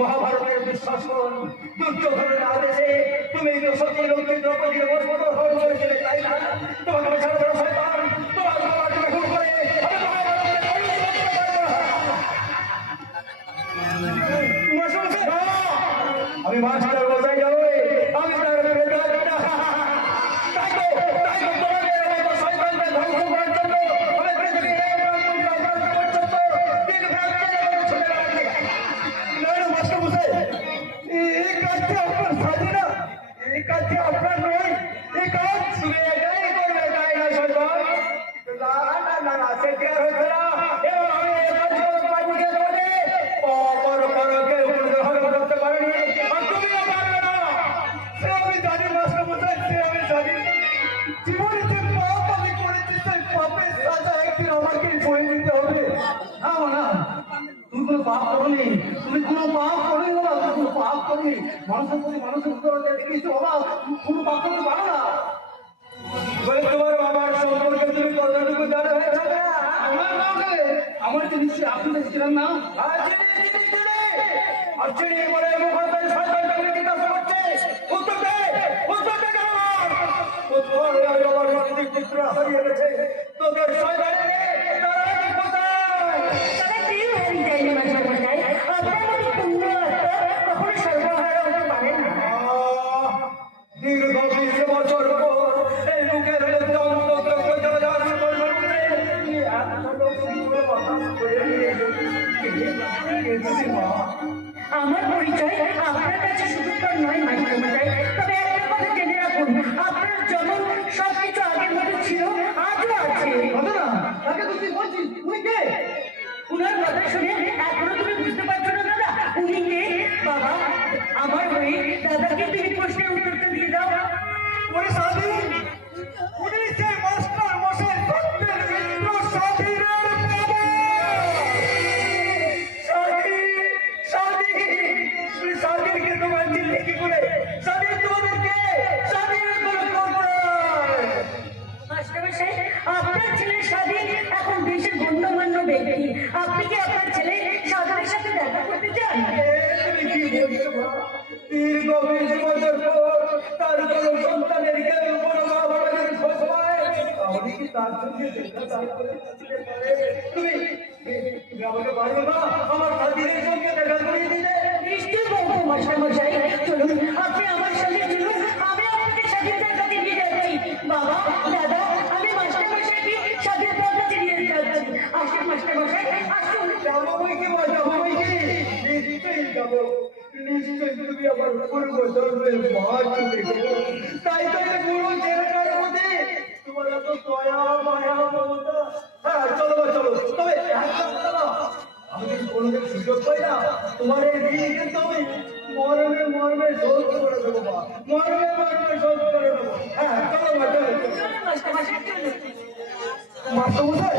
মহাভারতের দুঃশাসন দুর্যোধনের আদেশে তুমি সতী রূপে দ্রৌপদীর বস্ত্র হরণ করেছিলে, তাই না? তোমাকে আমি ছাড়া ছাড়া শয়তান, তোমার বাবাকে খুন করে আমি মাস্টার বসাই যাবো, আমি তুমি কোনো পাপ করে না, কোনো পাপ করে মানুষের প্রতি মানুষের উত্তরতা দেখিয়েছো বাবা, কোনো পাপ করতে পারো না। তোমার বাবার সম্পর্কে তুমি কতটুকু জানো? আমার নাম আমার তো নিশ্চয়ই আপনাদের ছিলেন না। তোদের আমার পরিচয় আপনার কাছে শুধু নয় মাস্টারমশাই, তবে একটা কথা জেনে রাখুন, আপনার জন্ম সবকিছু আগের মতো ছিল, আজও আছে। উনার কথা শুনে এখনো তুমি বুঝতে পারছো না দাদা উনি কে? বাবা, আমার হয়ে দাদাকে তুমি প্রশ্নের উত্তরটা দিয়ে দাও। আপনার ছেলে স্বাধীন এখন দেশের গণ্যমান্য ব্যক্তি, আপনি কি আপনার ছেলে সাধনের সাথে দেখা করতে চান? নিশ্চয় বলবো মাস্টারমশাই, চলুন আপনি আমার নিশ্চয়ই তুমি আমার পূর্ব জন্মের মা চলে গেল। তাই তো এই বুড়ো ছেলেটার মধ্যে তোমার এত দয়া মায়া মমতা। হ্যাঁ চলো না, চলো। তবে একটা কথা না, আমি যদি কোনোদিন সুযোগ পাই না, তোমার এই বিয়ে কিন্তু আমি মরমে মরমে শোধ করে দেবো মা, মরমে মরমে শোধ করে দেবো। হ্যাঁ চলো মা, চলো। চলো মাস্টারমশাই, চলো। মাস্টারমশাই